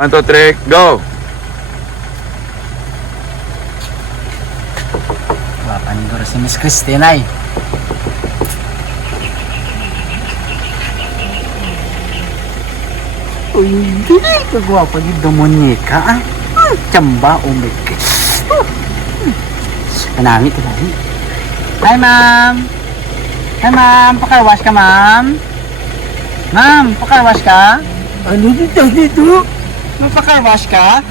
1, 2, 3, go! Papaniguro si Miss Christina eh. Uy, hindi kagwapo ni Domonica ah. Tsamba, oh my God. Kanami. Hi ma'am. Hi ma'am, pakarwash ka ma'am. Ma'am, pakarwash ka? Ano dito? Pakarwash ka?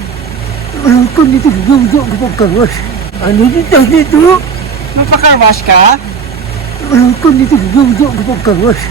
Ano ko dito? Pagkawas. Ano dito? Pakarwash ka? Ano ko dito? Pagkawas.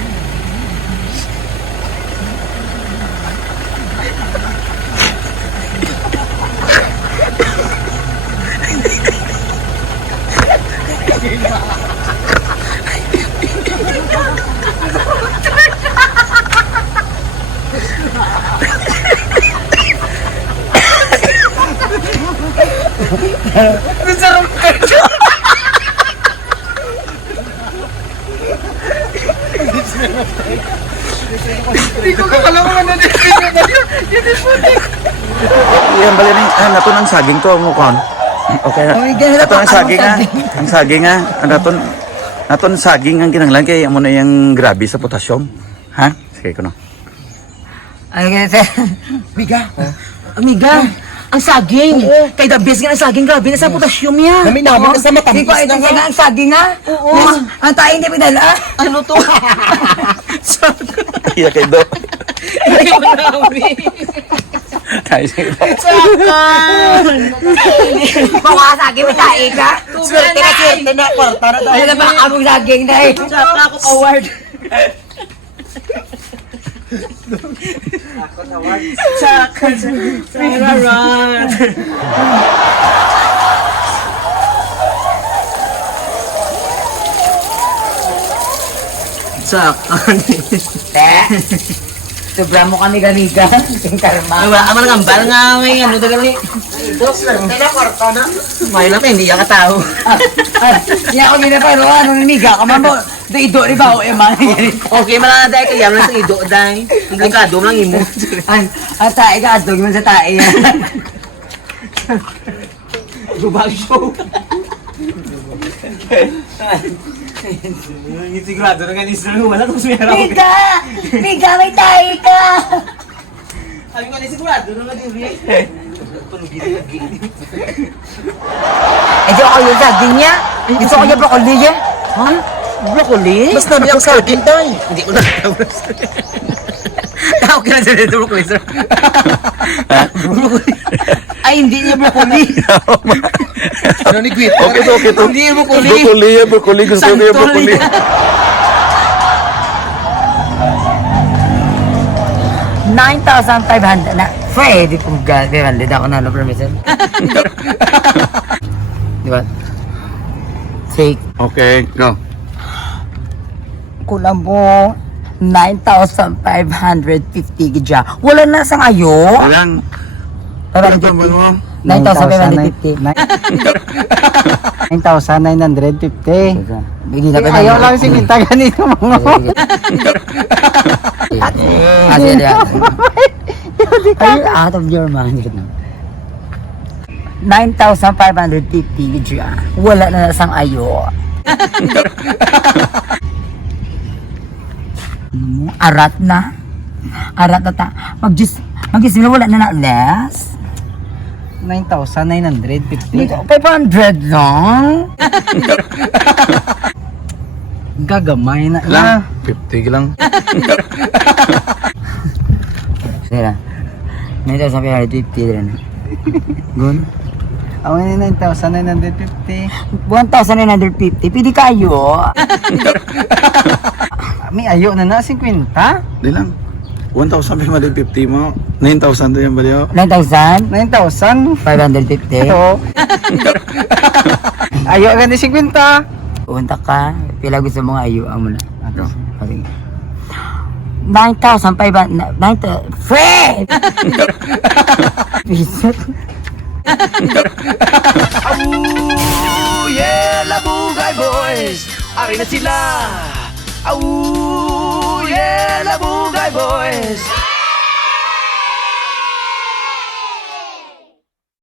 Hindi ko kakalaman na dito. Yan, bali rin. Nato ng saging to, mukon. Okay na. Nato ng saging ha. Ang saging ha. Nato ng saging ang kinanglan kay amo na yung grabe sa potasyom. Ha? Sige ko no. Ay, ganito. Amiga, ang saging. Kay the best nga ang saging. Grabe na sa potassium niya. Kami namin kasi matamis na nga. Ang saging ha? Oo. Ang taing di pinala. Ano to? Iya kay do. Ayaw namin. Kaya sige. Mga saging may tae ka? Swerte na. Kwarta na tayo. Ano ba kamong saging na eh? Saka ako award. Saka. Run. Saka. Sobra mo kami ganiga. Yung karma. Ama na kambal nga may ano dagal ni. May lang hindi ka tao. Hindi ako ginaparo. Ano namiga ka man mo? Ido rin ba o eman? Okay man na dai kay yam lang sa ido dai. Hindi ka dom lang imo. Ang tae ka. Adog man sa tae yan. Lubag show. Hindi sigurado na ganito na wala tapos may harap. Miga! Miga, may tae ka! Sabi ko na sigurado na madiri. Eh, di ako yung saging niya. Gusto ko niya broccoli niya. Ha? Broccoli? Mas nabi ang saging tayo. Hindi ko na tapos. Tawag ka na sa dito broccoli sir. Ay, hindi niya broccoli. Ano ni Gwit? Okay to. Hindi mo kuli. Broccoli. Gusto ko yung broccoli. $9,500 na. Pwede pong gagawin. Ako na permission. Di ba? Take. Okay, go. Kulang mo 9,550 gidya. Wala na sang ayo. Walang. Ano ba mo? 9,550. 9,950. Bigyan na ka Ayaw lang si Minta ganito mga. Are you out of your mind? 9,550 gidya. Wala na sang ayo. Arat na ta. Mag-gis na wala na less. 9,950. 500 lang. Gagamay na Lang. 50 lang. Sige lang. 9,550 rin. Gun? Ako na 9,950. 1,950. Pili kayo. May ayo na 50. Di lang. 1,550 mo. 9,000 to yung baliw. 9,000? 9,000. 550. Ito. Ayo ka ni 50. Punta ka. Pila gusto mo nga ayuan mo na. Go. Okay. 9,500. Fred! Oh yeah, Labugay Boys! Ari na sila! Oh yeah, Labugay Boys!